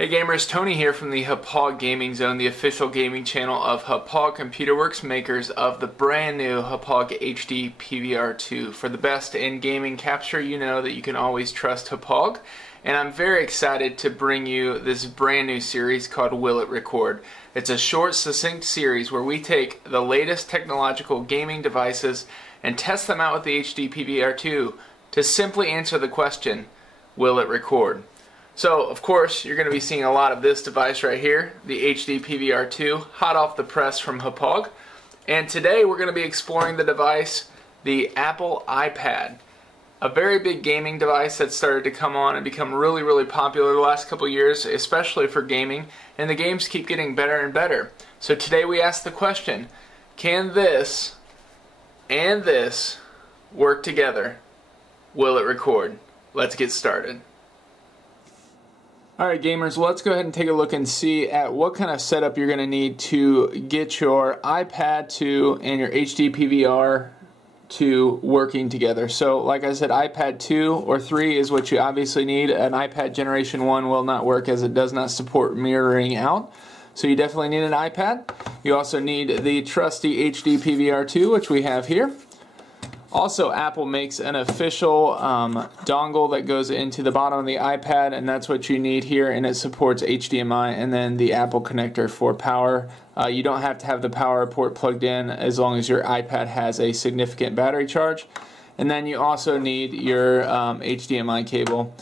Hey gamers, Tony here from the Hauppauge Gaming Zone, the official gaming channel of Hauppauge Computer Works, makers of the brand new Hauppauge HD PVR 2. For the best in gaming capture, you know that you can always trust Hauppauge, and I'm very excited to bring you this brand new series called Will It Record. It's a short, succinct series where we take the latest technological gaming devices and test them out with the HD PVR 2 to simply answer the question, will it record? So, of course, you're going to be seeing a lot of this device right here, the HD PVR 2, hot off the press from Hauppauge. And today we're going to be exploring the device, the Apple iPad. A very big gaming device that started to come on and become really popular the last couple years, especially for gaming, and the games keep getting better and better. So today we ask the question, can this and this work together? Will it record? Let's get started. Alright gamers, let's go ahead and take a look and see at what kind of setup you're going to need to get your iPad 2 and your HD PVR 2 working together. So like I said, iPad 2 or 3 is what you obviously need. An iPad Generation 1 will not work as it does not support mirroring out. So you definitely need an iPad. You also need the trusty HD PVR 2, which we have here. Also, Apple makes an official dongle that goes into the bottom of the iPad, and that's what you need here, and it supports HDMI and then the Apple connector for power. You don't have to have the power port plugged in as long as your iPad has a significant battery charge. And then you also need your HDMI cable.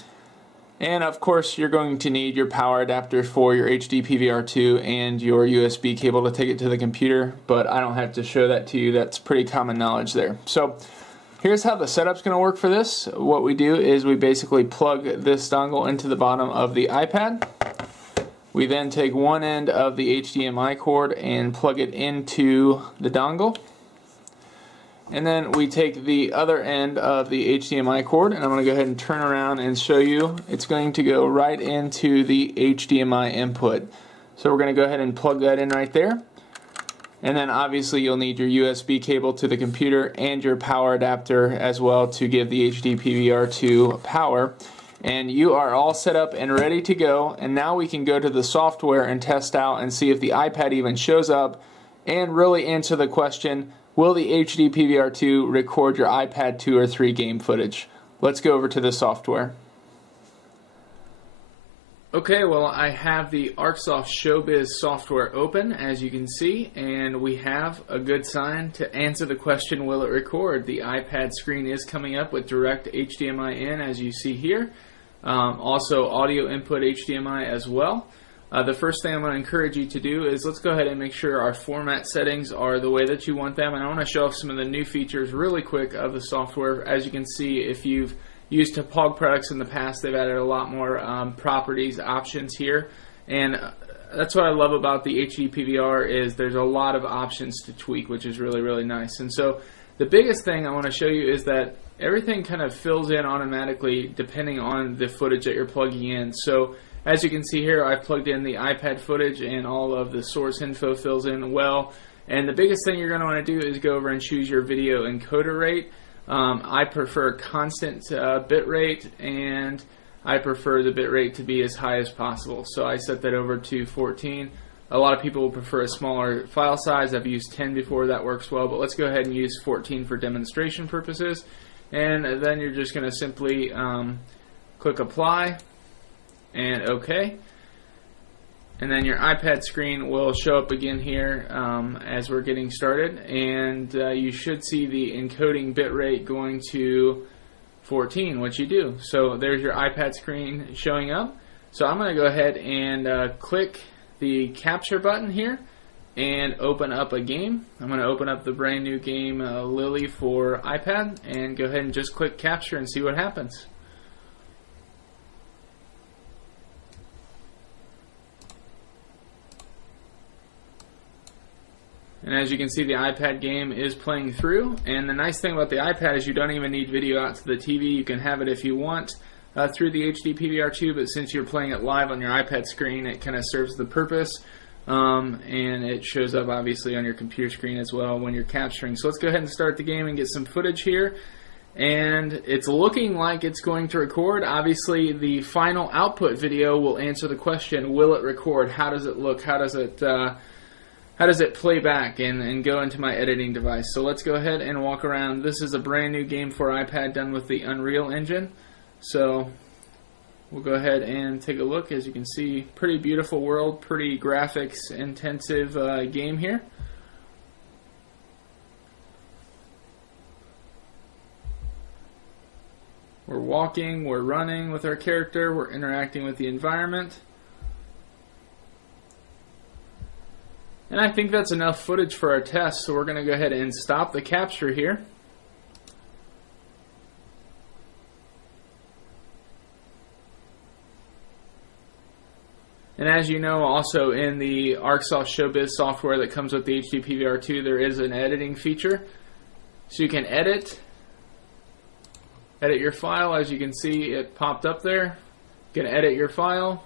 And of course, you're going to need your power adapter for your HD PVR 2 and your USB cable to take it to the computer, but I don't have to show that to you. That's pretty common knowledge there. So here's how the setup's going to work for this. What we do is we basically plug this dongle into the bottom of the iPad. We then take one end of the HDMI cord and plug it into the dongle. And then we take the other end of the HDMI cord, and I'm going to go ahead and turn around and show you. It's going to go right into the HDMI input. So we're going to go ahead and plug that in right there. And then obviously you'll need your USB cable to the computer and your power adapter as well to give the HD PVR 2 power. And you are all set up and ready to go. And now we can go to the software and test out and see if the iPad even shows up and really answer the question, will the HD PVR 2 record your iPad 2 or 3 game footage? Let's go over to the software. Okay, well, I have the ArcSoft Showbiz software open, as you can see, and we have a good sign to answer the question, will it record? The iPad screen is coming up with direct HDMI in, as you see here. Also, audio input HDMI as well. The first thing I'm going to encourage you to do is let's go ahead and make sure our format settings are the way that you want them. And I want to show off some of the new features really quick of the software. As you can see, if you've used Hauppauge products in the past, they've added a lot more properties, options here. And that's what I love about the HD PVR is there's a lot of options to tweak, which is really nice. And so the biggest thing I want to show you is that everything kind of fills in automatically depending on the footage that you're plugging in. So as you can see here, I've plugged in the iPad footage and all of the source info fills in well. And the biggest thing you're going to want to do is go over and choose your video encoder rate. I prefer constant bit rate, and I prefer the bit rate to be as high as possible. So I set that over to 14. A lot of people will prefer a smaller file size. I've used 10 before, that works well, but let's go ahead and use 14 for demonstration purposes. And then you're just going to simply click apply and OK, and then your iPad screen will show up again here as we're getting started, and you should see the encoding bitrate going to 14, which you do. So there's your iPad screen showing up. So I'm going to go ahead and click the capture button here and open up a game. I'm going to open up the brand new game Lily for iPad and go ahead and just click capture and see what happens. And as you can see, the iPad game is playing through. And the nice thing about the iPad is you don't even need video out to the TV. You can have it if you want through the HD PVR 2, but since you're playing it live on your iPad screen, it kind of serves the purpose. And it shows up obviously on your computer screen as well when you're capturing. So let's go ahead and start the game and get some footage here. and it's looking like it's going to record. Obviously, the final output video will answer the question, will it record? How does it look? How does it play back and go into my editing device? So let's go ahead and walk around. This is a brand new game for iPad done with the Unreal Engine. So we'll go ahead and take a look. As you can see, pretty beautiful world, pretty graphics intensive game here. We're walking, we're running with our character, we're interacting with the environment. And I think that's enough footage for our test, so we're going to go ahead and stop the capture here. And as you know, also in the ArcSoft Showbiz software that comes with the HD PVR 2, there is an editing feature. So you can edit your file. As you can see, it popped up there. You can edit your file,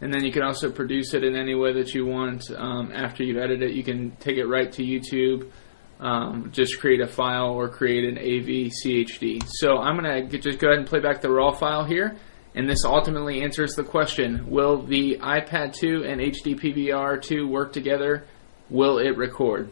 and then you can also produce it in any way that you want. After you've edited it, you can take it right to YouTube, just create a file or create an AV CHD. So I'm going to just go ahead and play back the raw file here, and this ultimately answers the question, will the iPad 2 and HD PVR 2 work together? Will it record?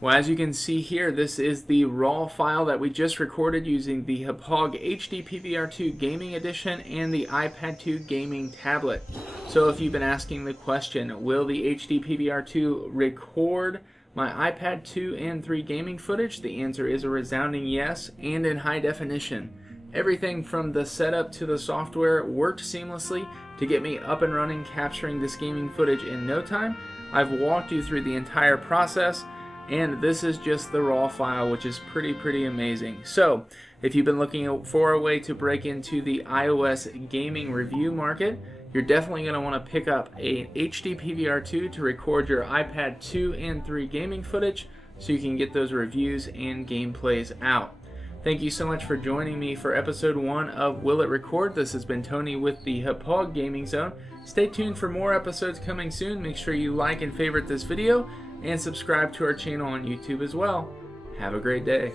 Well, as you can see here, this is the raw file that we just recorded using the Hauppauge HD PVR 2 Gaming Edition and the iPad 2 Gaming Tablet. So if you've been asking the question, will the HD PVR 2 record my iPad 2 and 3 gaming footage? The answer is a resounding yes, and in high definition. Everything from the setup to the software worked seamlessly to get me up and running, capturing this gaming footage in no time. I've walked you through the entire process, and this is just the raw file, which is pretty amazing. So if you've been looking for a way to break into the iOS gaming review market, you're definitely going to want to pick up a HD PVR 2 to record your iPad 2 and 3 gaming footage so you can get those reviews and gameplays out. Thank you so much for joining me for episode 1 of Will It Record? This has been Tony with the Hauppauge Gaming Zone. Stay tuned for more episodes coming soon. Make sure you like and favorite this video and subscribe to our channel on YouTube as well. Have a great day.